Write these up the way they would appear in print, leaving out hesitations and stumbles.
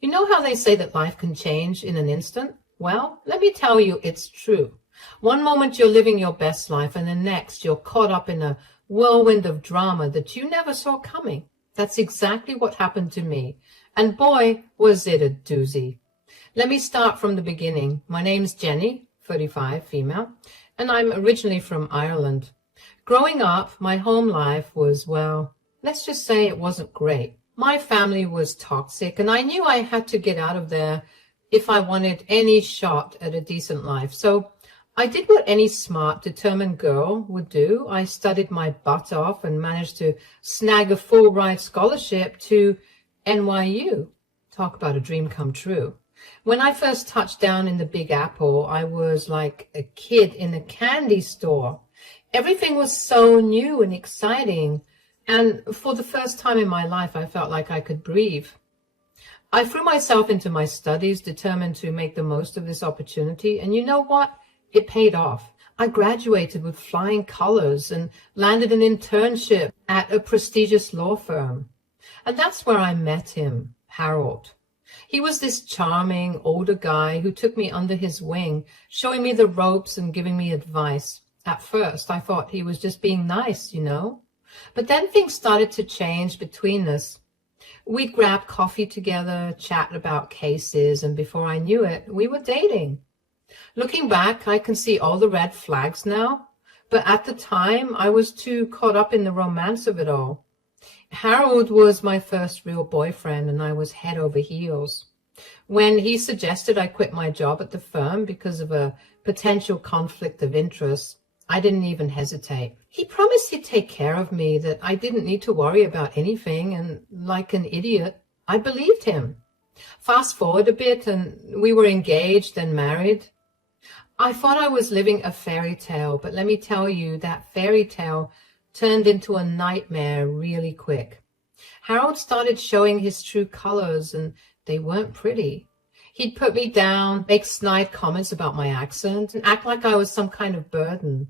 You know how they say that life can change in an instant? Well, let me tell you, it's true. One moment you're living your best life, and the next you're caught up in a whirlwind of drama that you never saw coming. That's exactly what happened to me. And boy, was it a doozy. Let me start from the beginning. My name's Jenny, 35, female, and I'm originally from Ireland. Growing up, my home life was, well, let's just say it wasn't great. My family was toxic, and I knew I had to get out of there if I wanted any shot at a decent life. So I did what any smart, determined girl would do. I studied my butt off and managed to snag a full-ride scholarship to NYU. Talk about a dream come true. When I first touched down in the Big Apple, I was like a kid in a candy store. Everything was so new and exciting. And for the first time in my life, I felt like I could breathe. I threw myself into my studies, determined to make the most of this opportunity. And you know what? It paid off. I graduated with flying colors and landed an internship at a prestigious law firm. And that's where I met him, Harold. He was this charming, older guy who took me under his wing, showing me the ropes and giving me advice. At first, I thought he was just being nice, you know. But then things started to change between us. We'd grab coffee together, chat about cases, and before I knew it, we were dating. Looking back, I can see all the red flags now, but at the time, I was too caught up in the romance of it all. Harold was my first real boyfriend, and I was head over heels. When he suggested I quit my job at the firm because of a potential conflict of interest, I didn't even hesitate. He promised he'd take care of me, that I didn't need to worry about anything, and like an idiot, I believed him. Fast forward a bit, and we were engaged and married. I thought I was living a fairy tale, but let me tell you, that fairy tale turned into a nightmare really quick. Harold started showing his true colors, and they weren't pretty. He'd put me down, make snide comments about my accent, and act like I was some kind of burden.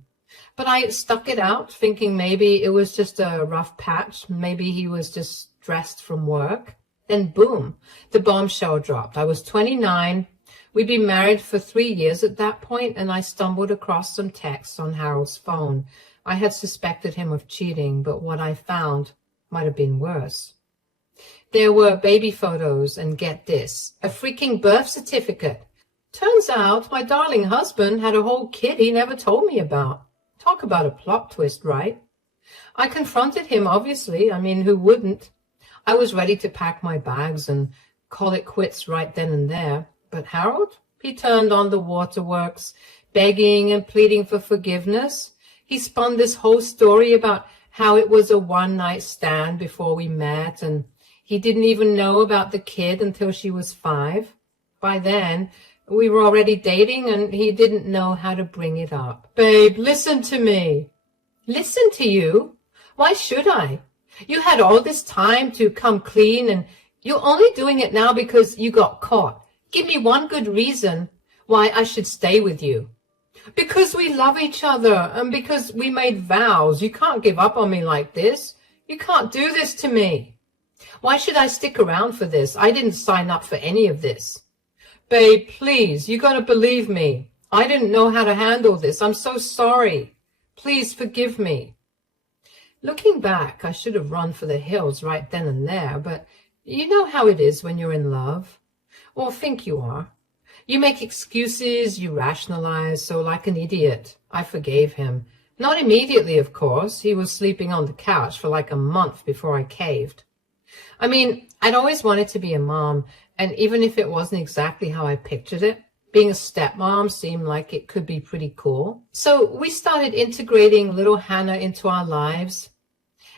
But I stuck it out, thinking maybe it was just a rough patch. Maybe he was just stressed from work. Then boom, the bombshell dropped. I was 29. We'd been married for 3 years at that point, and I stumbled across some texts on Harold's phone. I had suspected him of cheating, but what I found might have been worse. There were baby photos, and get this, a freaking birth certificate. Turns out my darling husband had a whole kid he never told me about. Talk about a plot twist, right? I confronted him, obviously. I mean, who wouldn't? I was ready to pack my bags and call it quits right then and there. But Harold, he turned on the waterworks, begging and pleading for forgiveness. He spun this whole story about how it was a one-night stand before we met, and he didn't even know about the kid until she was 5. By then, we were already dating, and he didn't know how to bring it up. Babe, listen to me. Listen to you? Why should I? You had all this time to come clean, and you're only doing it now because you got caught. Give me one good reason why I should stay with you. Because we love each other, and because we made vows. You can't give up on me like this. You can't do this to me. Why should I stick around for this? I didn't sign up for any of this. Babe, please, you gotta believe me. I didn't know how to handle this. I'm so sorry. Please forgive me. Looking back, I should have run for the hills right then and there, but you know how it is when you're in love. Or think you are. You make excuses, you rationalize, so like an idiot, I forgave him. Not immediately, of course. He was sleeping on the couch for like a month before I caved. I mean, I'd always wanted to be a mom, and even if it wasn't exactly how I pictured it, being a stepmom seemed like it could be pretty cool. So we started integrating little Hannah into our lives.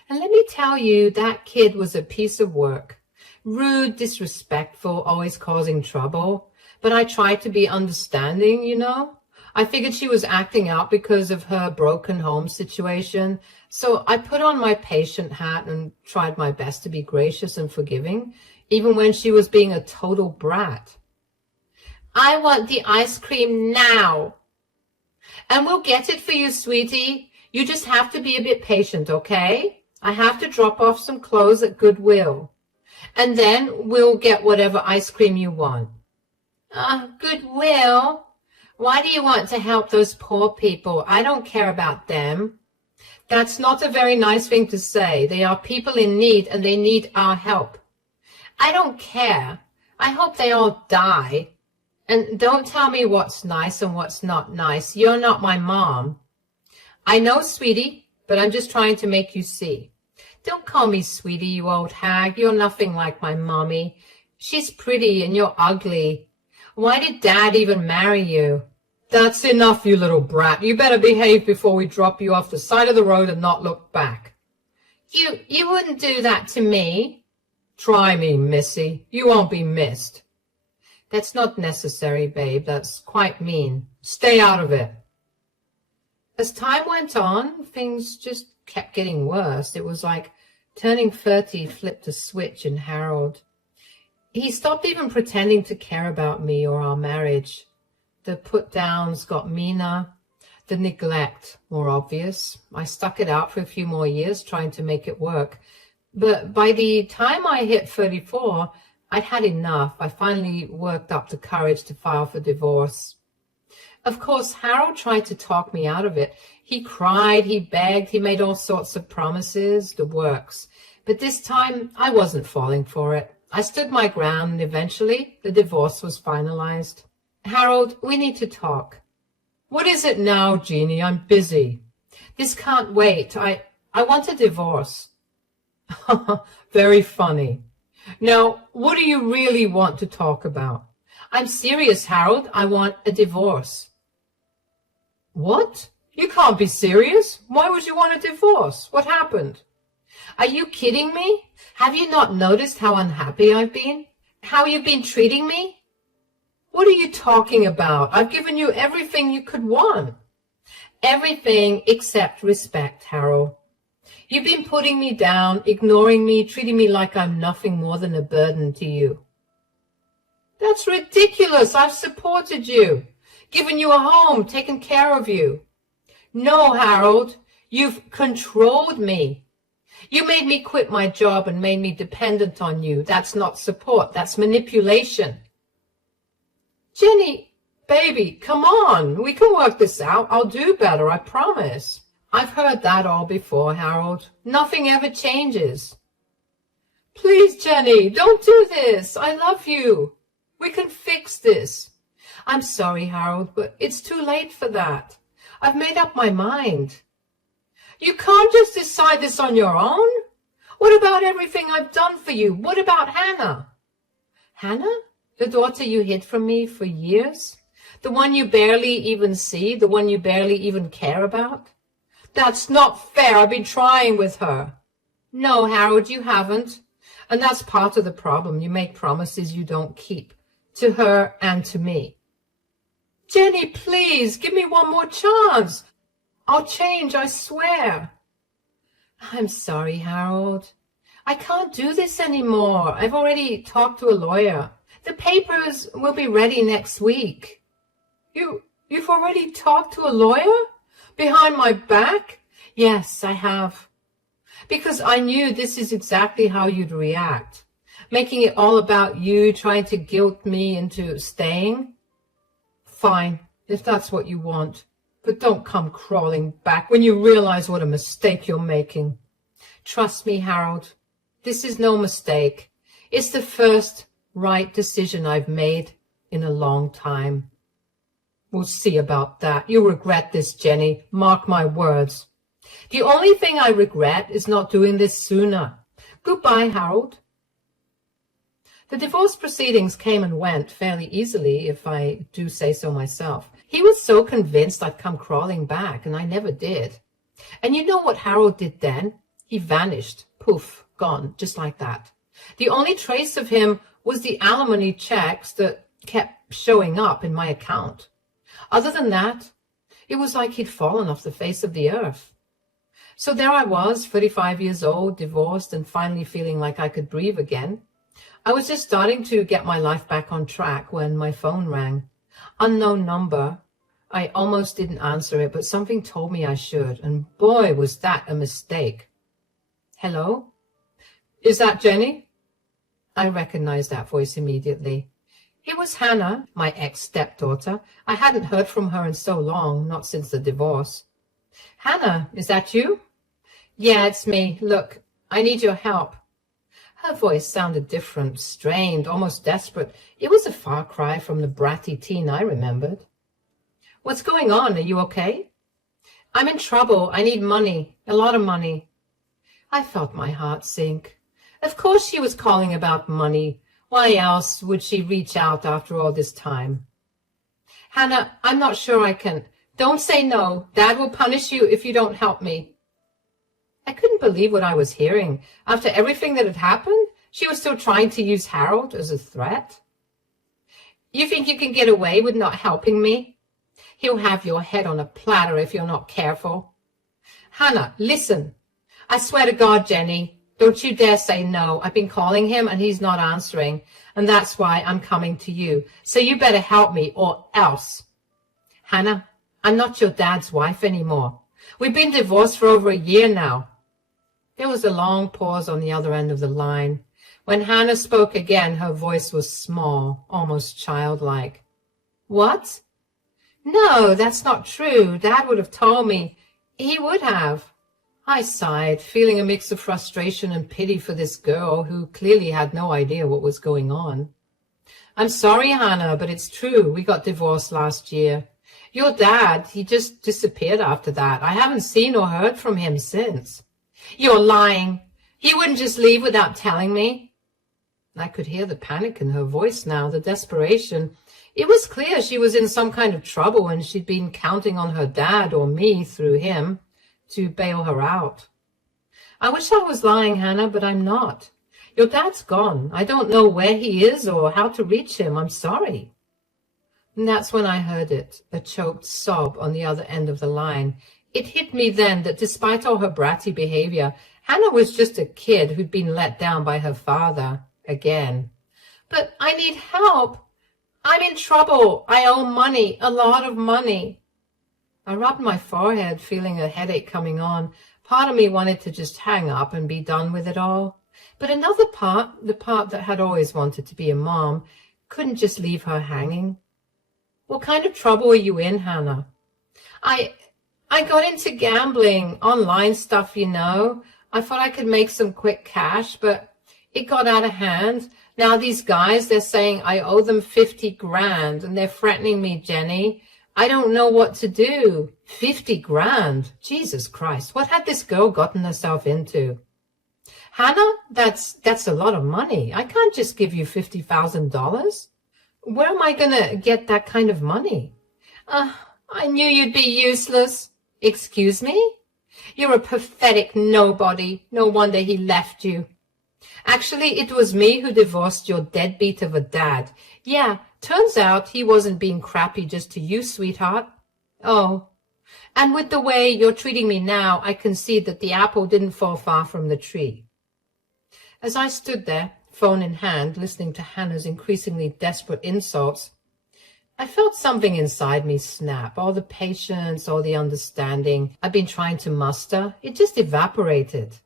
And let me tell you, that kid was a piece of work. Rude, disrespectful, always causing trouble. But I tried to be understanding, you know. I figured she was acting out because of her broken home situation. So I put on my patient hat and tried my best to be gracious and forgiving, even when she was being a total brat. I want the ice cream now. And we'll get it for you, sweetie. You just have to be a bit patient, okay? I have to drop off some clothes at Goodwill. and then we'll get whatever ice cream you want. Goodwill? Why do you want to help those poor people? I don't care about them. That's not a very nice thing to say. They are people in need and they need our help. I don't care. I hope they all die. And don't tell me what's nice and what's not nice. You're not my mom. I know, sweetie, but I'm just trying to make you see. Don't call me sweetie, you old hag. You're nothing like my mommy. She's pretty and you're ugly. Why did Dad even marry you? That's enough, you little brat. You better behave before we drop you off the side of the road and not look back. You wouldn't do that to me. Try me, missy. You won't be missed. That's not necessary, babe. That's quite mean. Stay out of it. As time went on, things just kept getting worse. It was like turning 30 flipped a switch in Harold. He stopped even pretending to care about me or our marriage. The put-downs got meaner, the neglect more obvious. I stuck it out for a few more years trying to make it work. But by the time I hit 34, I'd had enough. I finally worked up the courage to file for divorce. Of course, Harold tried to talk me out of it. He cried, he begged, he made all sorts of promises, the works. But this time, I wasn't falling for it. I stood my ground, and eventually, the divorce was finalized. Harold, we need to talk. What is it now, Jeannie? I'm busy. This can't wait. I want a divorce. Very funny. Now, what do you really want to talk about? I'm serious, Harold. I want a divorce. What? You can't be serious. Why would you want a divorce? What happened? Are you kidding me? Have you not noticed how unhappy I've been? How you've been treating me? What are you talking about? I've given you everything you could want. Everything except respect, Harold. You've been putting me down, ignoring me, treating me like I'm nothing more than a burden to you. That's ridiculous. I've supported you, given you a home, taken care of you. No, Harold, you've controlled me. You made me quit my job and made me dependent on you. That's not support. That's manipulation. Jenny, baby, come on. We can work this out. I'll do better, I promise. I've heard that all before, Harold. Nothing ever changes. Please, Jenny, don't do this. I love you. We can fix this. I'm sorry, Harold, but it's too late for that. I've made up my mind. You can't just decide this on your own. What about everything I've done for you? What about Hannah? Hannah? The daughter you hid from me for years? The one you barely even see? The one you barely even care about? That's not fair. I've been trying with her. No, Harold, you haven't. And that's part of the problem. You make promises you don't keep. To her and to me. Jenny, please, give me one more chance. I'll change, I swear. I'm sorry, Harold. I can't do this anymore. I've already talked to a lawyer. The papers will be ready next week. You've already talked to a lawyer? Behind my back? Yes, I have. Because I knew this is exactly how you'd react. Making it all about you, trying to guilt me into staying. Fine, if that's what you want. But don't come crawling back when you realize what a mistake you're making. Trust me, Harold, this is no mistake. It's the first right decision I've made in a long time. We'll see about that. You'll regret this, Jenny. Mark my words. The only thing I regret is not doing this sooner. Goodbye, Harold. The divorce proceedings came and went fairly easily, if I do say so myself. He was so convinced I'd come crawling back, and I never did. And you know what Harold did then? He vanished. Poof, gone, just like that. The only trace of him was the alimony checks that kept showing up in my account. Other than that, it was like he'd fallen off the face of the earth. So there I was, 35 years old, divorced, and finally feeling like I could breathe again. I was just starting to get my life back on track when my phone rang. Unknown number. I almost didn't answer it, but something told me I should, and boy, was that a mistake. Hello? Is that Jenny? I recognized that voice immediately. It was Hannah, my ex-stepdaughter. I hadn't heard from her in so long, not since the divorce. Hannah, is that you? Yeah, it's me. Look, I need your help. Her voice sounded different, strained, almost desperate. It was a far cry from the bratty teen I remembered. What's going on? Are you okay? I'm in trouble. I need money. A lot of money. I felt my heart sink. Of course she was calling about money. Why else would she reach out after all this time? Hannah, I'm not sure I can. Don't say no. Dad will punish you if you don't help me. I couldn't believe what I was hearing. After everything that had happened, she was still trying to use Harold as a threat. You think you can get away with not helping me? He'll have your head on a platter if you're not careful. Hannah, listen. I swear to God, Jenny, don't you dare say no. I've been calling him and he's not answering, and that's why I'm coming to you. So you better help me or else. Hannah, I'm not your dad's wife anymore. We've been divorced for over a year now. There was a long pause on the other end of the line. When Hannah spoke again, her voice was small, almost childlike. What? No, that's not true. Dad would have told me. He would have. I sighed, feeling a mix of frustration and pity for this girl who clearly had no idea what was going on. I'm sorry, Hannah, but it's true. We got divorced last year. Your dad, he just disappeared after that. I haven't seen or heard from him since. You're lying. He wouldn't just leave without telling me. I could hear the panic in her voice now, the desperation. It was clear she was in some kind of trouble and she'd been counting on her dad or me through him to bail her out. I wish I was lying, Hannah, but I'm not. Your dad's gone. I don't know where he is or how to reach him. I'm sorry. And that's when I heard it, a choked sob on the other end of the line. It hit me then that despite all her bratty behavior, Hannah was just a kid who'd been let down by her father again. But I need help. I'm in trouble. I owe money, a lot of money. I rubbed my forehead, feeling a headache coming on. Part of me wanted to just hang up and be done with it all. But another part, the part that had always wanted to be a mom, couldn't just leave her hanging. What kind of trouble are you in, Hannah? I got into gambling, online stuff, you know. I thought I could make some quick cash, but it got out of hand. Now these guys, they're saying I owe them 50 grand and they're threatening me, Jenny. I don't know what to do. 50 grand. Jesus Christ. What had this girl gotten herself into? Hannah, that's a lot of money. I can't just give you $50,000. Where am I going to get that kind of money? I knew you'd be useless. Excuse me? You're a pathetic nobody. No wonder he left you. Actually, it was me who divorced your deadbeat of a dad. Yeah, turns out he wasn't being crappy just to you, sweetheart. Oh, and with the way you're treating me now, I can see that the apple didn't fall far from the tree. As I stood there, phone in hand, listening to Hannah's increasingly desperate insults, I felt something inside me snap. All the patience, all the understanding I've been trying to muster, it just evaporated.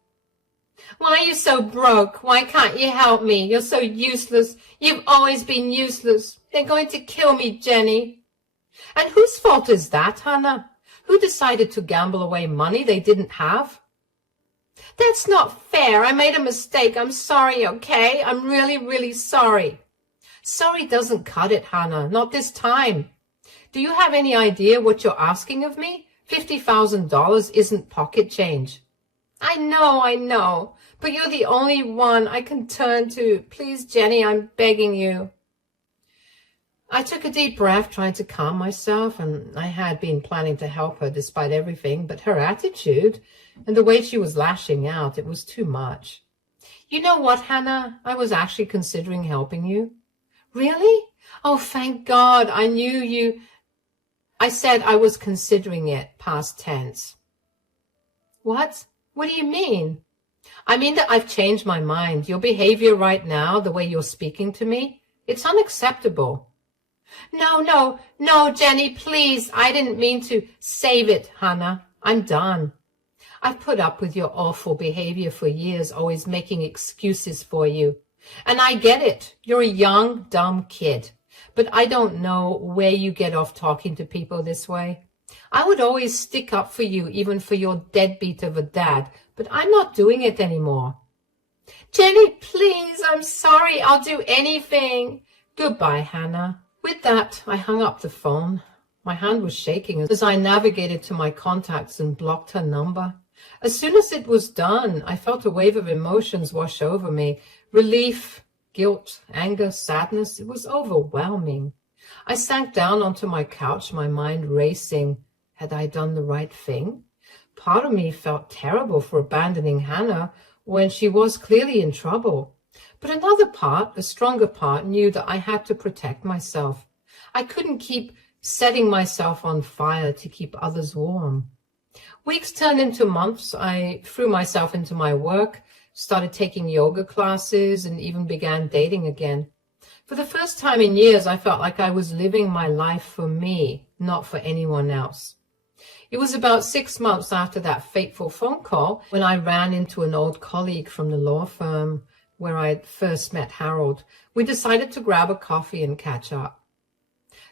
Why are you so broke? Why can't you help me? You're so useless. You've always been useless. They're going to kill me, Jenny. And whose fault is that, Hannah? Who decided to gamble away money they didn't have? That's not fair. I made a mistake. I'm sorry, okay? I'm really, really sorry. Sorry doesn't cut it, Hannah. Not this time. Do you have any idea what you're asking of me? $50,000 isn't pocket change. I know, but you're the only one I can turn to. Please, Jenny, I'm begging you. I took a deep breath, trying to calm myself, and I had been planning to help her despite everything, but her attitude and the way she was lashing out, it was too much. You know what, Hannah? I was actually considering helping you. Really? Oh, thank God. I knew you. I said I was considering it, past tense. What? What do you mean? I mean that I've changed my mind. Your behavior right now, the way you're speaking to me, it's unacceptable. No, Jenny, please. I didn't mean to. Save it, Hannah. I'm done. I've put up with your awful behavior for years, always making excuses for you. And I get it. You're a young, dumb kid. But I don't know where you get off talking to people this way. I would always stick up for you, even for your deadbeat of a dad, but I'm not doing it anymore. Jenny, please, I'm sorry. I'll do anything. Goodbye, Hannah. With that, I hung up the phone. My hand was shaking as I navigated to my contacts and blocked her number. As soon as it was done, I felt a wave of emotions wash over me. Relief, guilt, anger, sadness. It was overwhelming. I sank down onto my couch, my mind racing. Had I done the right thing? Part of me felt terrible for abandoning Hannah when she was clearly in trouble. But another part, a stronger part, knew that I had to protect myself. I couldn't keep setting myself on fire to keep others warm. Weeks turned into months. I threw myself into my work, started taking yoga classes, and even began dating again. For the first time in years, I felt like I was living my life for me, not for anyone else. It was about 6 months after that fateful phone call when I ran into an old colleague from the law firm where I'd first met Harold. We decided to grab a coffee and catch up.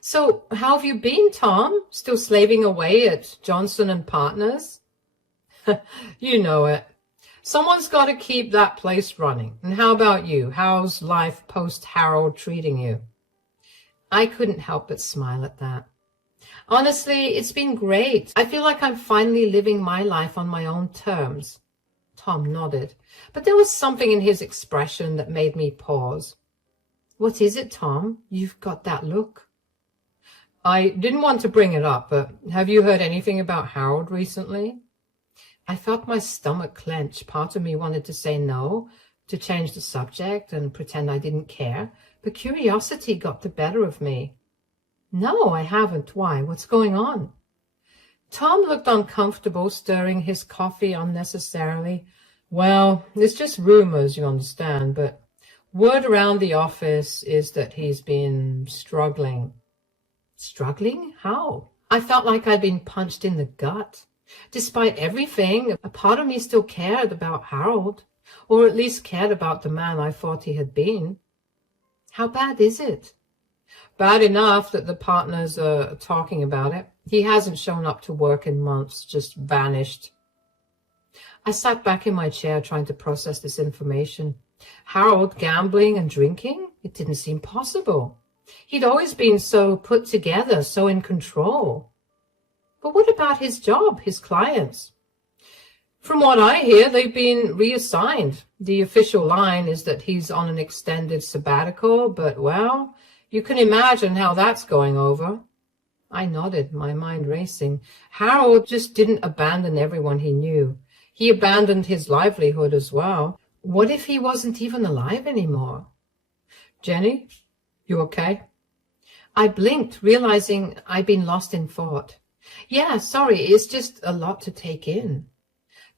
So, how have you been, Tom? Still slaving away at Johnson and Partners? You know it. Someone's got to keep that place running. And how about you? How's life post-Harold treating you? I couldn't help but smile at that. Honestly, it's been great. I feel like I'm finally living my life on my own terms. Tom nodded, but there was something in his expression that made me pause. What is it, Tom? You've got that look. I didn't want to bring it up, but have you heard anything about Harold recently? I felt my stomach clench. Part of me wanted to say no, to change the subject and pretend I didn't care, but curiosity got the better of me. No, I haven't. Why? What's going on? Tom looked uncomfortable, stirring his coffee unnecessarily. Well, it's just rumors, you understand, but word around the office is that he's been struggling. Struggling? How? I felt like I'd been punched in the gut. Despite everything, a part of me still cared about Harold, or at least cared about the man I thought he had been. How bad is it? Bad enough that the partners are talking about it. He hasn't shown up to work in months, just vanished. I sat back in my chair trying to process this information. Harold gambling and drinking? It didn't seem possible. He'd always been so put together, so in control. But what about his job, his clients? From what I hear, they've been reassigned. The official line is that he's on an extended sabbatical, but, well, you can imagine how that's going over. I nodded, my mind racing. Harold just didn't abandon everyone he knew. He abandoned his livelihood as well. What if he wasn't even alive anymore? Jenny, you okay? I blinked, realizing I'd been lost in thought. Yeah, sorry, it's just a lot to take in.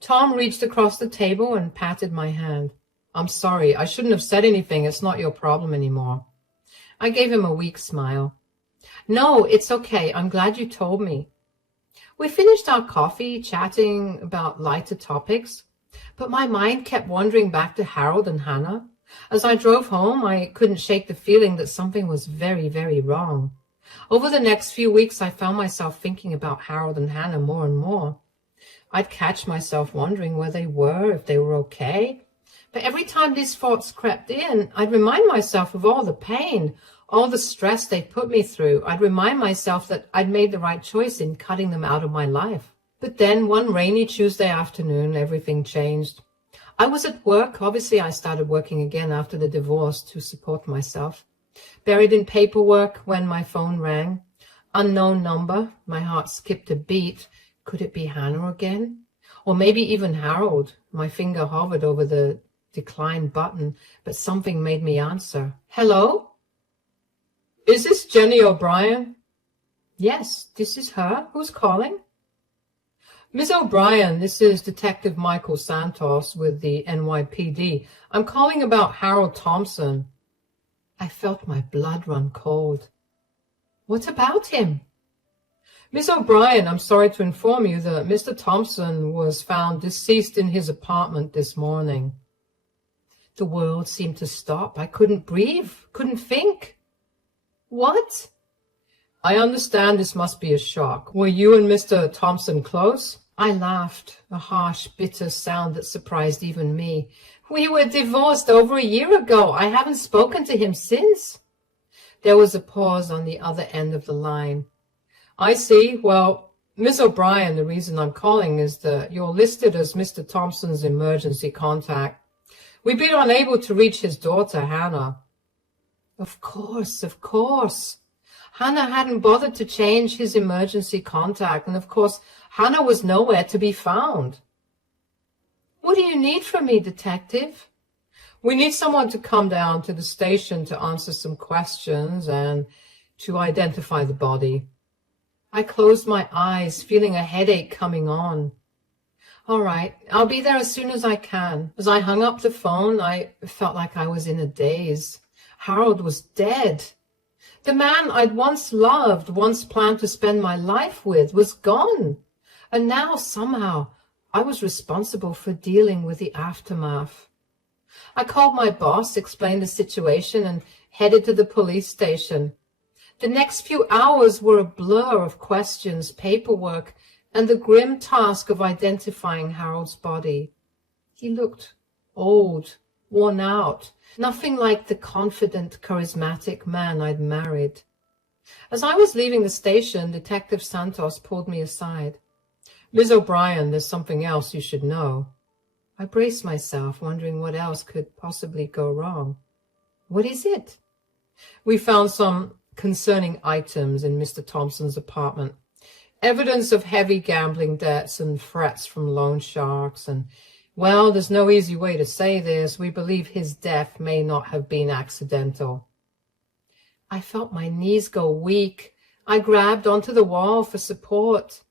Tom reached across the table and patted my hand. I'm sorry, I shouldn't have said anything. It's not your problem anymore. I gave him a weak smile. No, it's okay. I'm glad you told me. We finished our coffee, chatting about lighter topics, but my mind kept wandering back to Harold and Hannah. As I drove home, I couldn't shake the feeling that something was very, very wrong. Over the next few weeks, I found myself thinking about Harold and Hannah more and more. I'd catch myself wondering where they were, if they were okay. But every time these thoughts crept in, I'd remind myself of all the pain, all the stress they put me through. I'd remind myself that I'd made the right choice in cutting them out of my life. But then one rainy Tuesday afternoon, everything changed. I was at work. Obviously, I started working again after the divorce to support myself. Buried in paperwork when my phone rang. Unknown number. My heart skipped a beat. Could it be Hannah again? Or maybe even Harold. My finger hovered over the decline button, but something made me answer. Hello? Is this Jenny O'Brien? Yes, this is her. Who's calling? Miss O'Brien, this is Detective Michael Santos with the NYPD. I'm calling about Harold Thompson. I felt my blood run cold. What about him? Miss O'Brien, I'm sorry to inform you that Mr. Thompson was found deceased in his apartment this morning. The world seemed to stop. I couldn't breathe, couldn't think. What? I understand this must be a shock. Were you and Mr. Thompson close? I laughed, a harsh, bitter sound that surprised even me. We were divorced over a year ago. I haven't spoken to him since. There was a pause on the other end of the line. I see. Well, Miss O'Brien, the reason I'm calling is that you're listed as Mr. Thompson's emergency contact. We've been unable to reach his daughter, Hannah. Of course, of course. Hannah hadn't bothered to change his emergency contact, and of course, Hannah was nowhere to be found. What do you need from me, detective? We need someone to come down to the station to answer some questions and to identify the body. I closed my eyes, feeling a headache coming on. All right, I'll be there as soon as I can. As I hung up the phone, I felt like I was in a daze. Harold was dead. The man I'd once loved, once planned to spend my life with, was gone. And now, somehow, I was responsible for dealing with the aftermath. I called my boss, explained the situation, and headed to the police station. The next few hours were a blur of questions, paperwork, and the grim task of identifying Harold's body. He looked old, worn out, nothing like the confident, charismatic man I'd married. As I was leaving the station, Detective Santos pulled me aside. Miss O'Brien, there's something else you should know. I braced myself, wondering what else could possibly go wrong. What is it? We found some concerning items in Mr. Thompson's apartment. Evidence of heavy gambling debts and threats from loan sharks, and, well, there's no easy way to say this. We believe his death may not have been accidental. I felt my knees go weak. I grabbed onto the wall for support.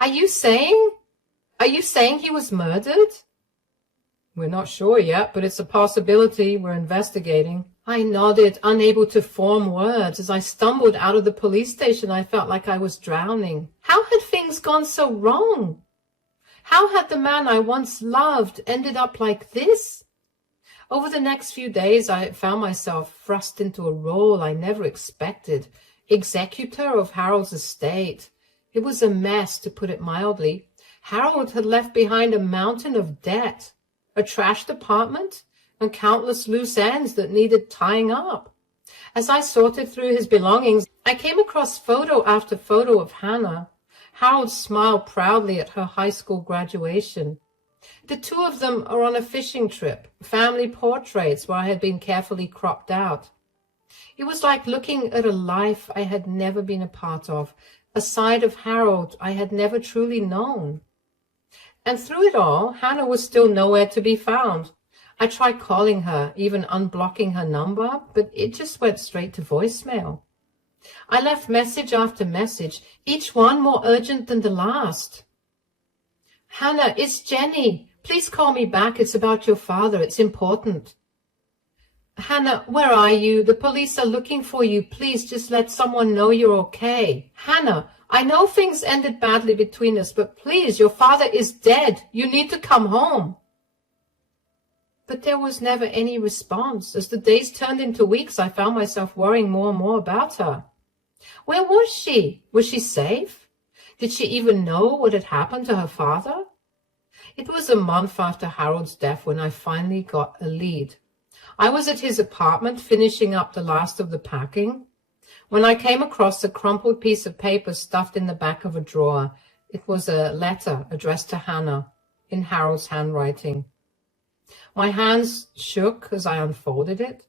Are you saying he was murdered? We're not sure yet, but it's a possibility. We're investigating. I nodded, unable to form words. As I stumbled out of the police station, I felt like I was drowning. How had things gone so wrong? How had the man I once loved ended up like this? Over the next few days, I found myself thrust into a role I never expected, executor of Harold's estate. It was a mess, to put it mildly. Harold had left behind a mountain of debt, a trashed apartment, and countless loose ends that needed tying up. As I sorted through his belongings, I came across photo after photo of Hannah. Harold smiled proudly at her high school graduation. The two of them are on a fishing trip, family portraits where I had been carefully cropped out. It was like looking at a life I had never been a part of, a side of Harold I had never truly known. And through it all, Hannah was still nowhere to be found. I tried calling her, even unblocking her number, but it just went straight to voicemail. I left message after message, each one more urgent than the last. Hannah, it's Jenny. Please call me back. It's about your father. It's important. Hannah, where are you? The police are looking for you. Please just let someone know you're okay. Hannah, I know things ended badly between us, but please, your father is dead. You need to come home. But there was never any response. As the days turned into weeks, I found myself worrying more and more about her. Where was she? Was she safe? Did she even know what had happened to her father? It was a month after Harold's death when I finally got a lead. I was at his apartment finishing up the last of the packing when I came across a crumpled piece of paper stuffed in the back of a drawer. It was a letter addressed to Hannah in Harold's handwriting. My hands shook as I unfolded it.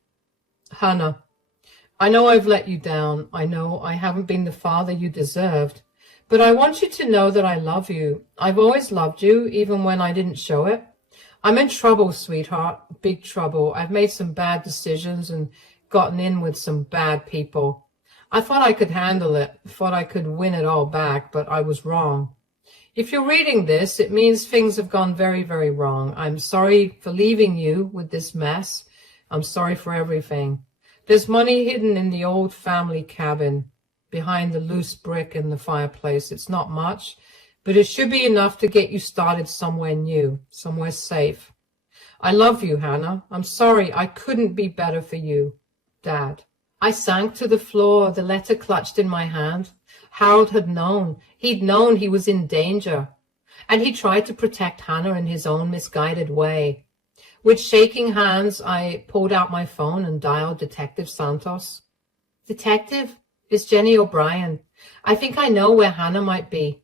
Hannah, I know I've let you down. I know I haven't been the father you deserved, but I want you to know that I love you. I've always loved you, even when I didn't show it. I'm in trouble, sweetheart, big trouble. I've made some bad decisions and gotten in with some bad people. I thought I could handle it, thought I could win it all back, but I was wrong. If you're reading this, it means things have gone very, very wrong. I'm sorry for leaving you with this mess. I'm sorry for everything. There's money hidden in the old family cabin behind the loose brick in the fireplace. It's not much, but it should be enough to get you started somewhere new, somewhere safe. I love you, Hannah. I'm sorry I couldn't be better for you. Dad. I sank to the floor, the letter clutched in my hand. Harold had known. He'd known he was in danger. And he tried to protect Hannah in his own misguided way. With shaking hands, I pulled out my phone and dialed Detective Santos. Detective, it's Jenny O'Brien. I think I know where Hannah might be.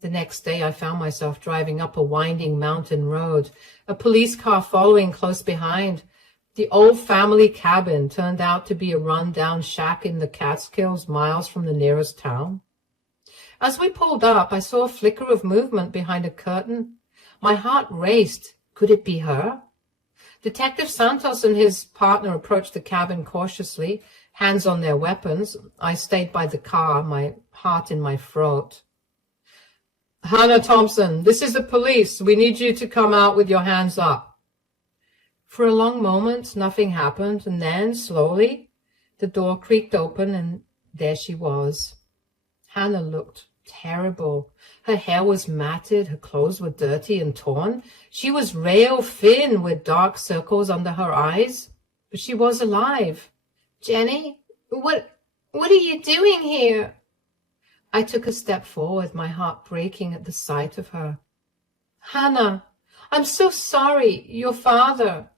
The next day I found myself driving up a winding mountain road, a police car following close behind. The old family cabin turned out to be a run-down shack in the Catskills, miles from the nearest town. As we pulled up, I saw a flicker of movement behind a curtain. My heart raced. Could it be her? Detective Santos and his partner approached the cabin cautiously, hands on their weapons. I stayed by the car, my heart in my throat. Hannah Thompson, this is the police. We need you to come out with your hands up. For a long moment, nothing happened, and then, slowly, the door creaked open, and there she was. Hannah looked terrible. Her hair was matted, her clothes were dirty and torn. She was rail thin with dark circles under her eyes, but she was alive. Jenny, what are you doing here? I took a step forward, my heart breaking at the sight of her. Hannah, I'm so sorry, your father.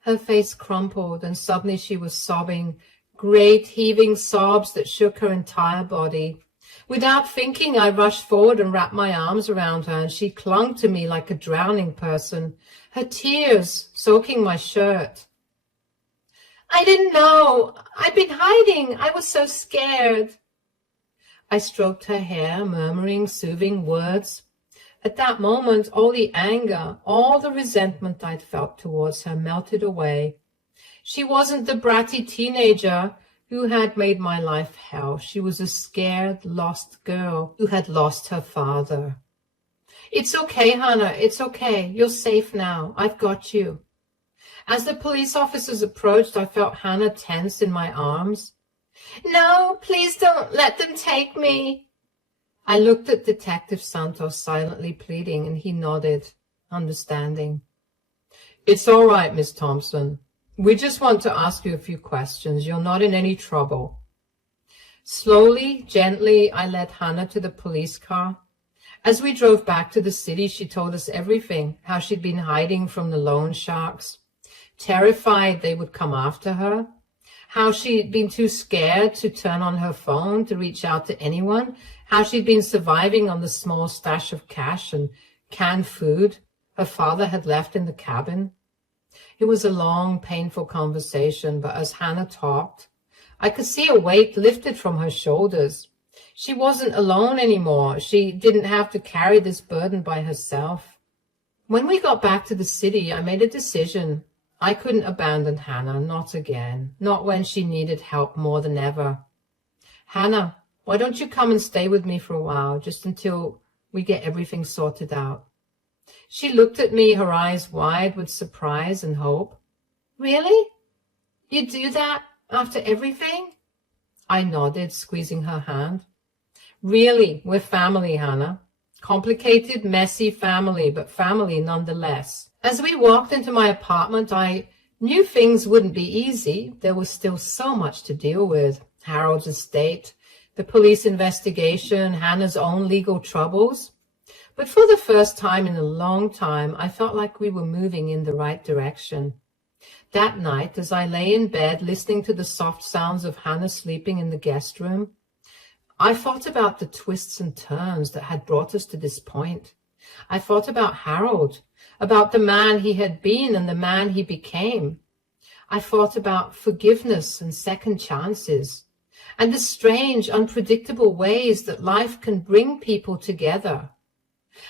Her face crumpled, and suddenly she was sobbing, great heaving sobs that shook her entire body. Without thinking, I rushed forward and wrapped my arms around her, and she clung to me like a drowning person, her tears soaking my shirt. I didn't know. I'd been hiding. I was so scared. I stroked her hair, murmuring soothing words. At that moment, all the anger, all the resentment I'd felt towards her melted away. She wasn't the bratty teenager who had made my life hell. She was a scared, lost girl who had lost her father. It's okay, Hannah. It's okay. You're safe now. I've got you. As the police officers approached, I felt Hannah tense in my arms. No, please don't let them take me. I looked at Detective Santos silently pleading, and he nodded, understanding. It's all right, Miss Thompson. We just want to ask you a few questions. You're not in any trouble. Slowly, gently, I led Hannah to the police car. As we drove back to the city, she told us everything, how she'd been hiding from the loan sharks, terrified they would come after her, how she'd been too scared to turn on her phone to reach out to anyone, how she'd been surviving on the small stash of cash and canned food her father had left in the cabin. It was a long, painful conversation, but as Hannah talked, I could see a weight lifted from her shoulders. She wasn't alone anymore. She didn't have to carry this burden by herself. When we got back to the city, I made a decision. I couldn't abandon Hannah, not again, not when she needed help more than ever. Hannah, why don't you come and stay with me for a while, just until we get everything sorted out? She looked at me, her eyes wide with surprise and hope. Really? You do that after everything? I nodded, squeezing her hand. Really, we're family, Hannah. Complicated, messy family, but family nonetheless. As we walked into my apartment, I knew things wouldn't be easy. There was still so much to deal with. Harold's estate, the police investigation, Hannah's own legal troubles. But for the first time in a long time, I felt like we were moving in the right direction. That night, as I lay in bed listening to the soft sounds of Hannah sleeping in the guest room, I thought about the twists and turns that had brought us to this point. I thought about Harold, about the man he had been and the man he became. I thought about forgiveness and second chances, and the strange, unpredictable ways that life can bring people together.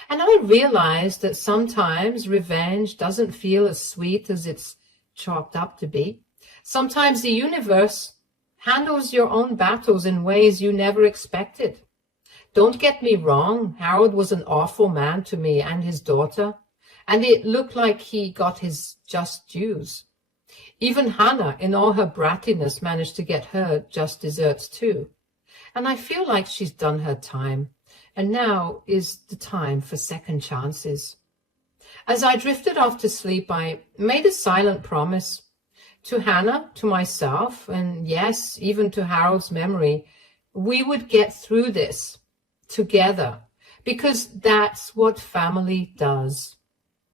And I realized that sometimes revenge doesn't feel as sweet as it's chalked up to be. Sometimes the universe handles your own battles in ways you never expected. Don't get me wrong, Harold was an awful man to me and his daughter, and it looked like he got his just dues. Even Hannah, in all her brattiness, managed to get her just desserts too. And I feel like she's done her time, and now is the time for second chances. As I drifted off to sleep, I made a silent promise to Hannah, to myself, and yes, even to Harold's memory. We would get through this together, because that's what family does.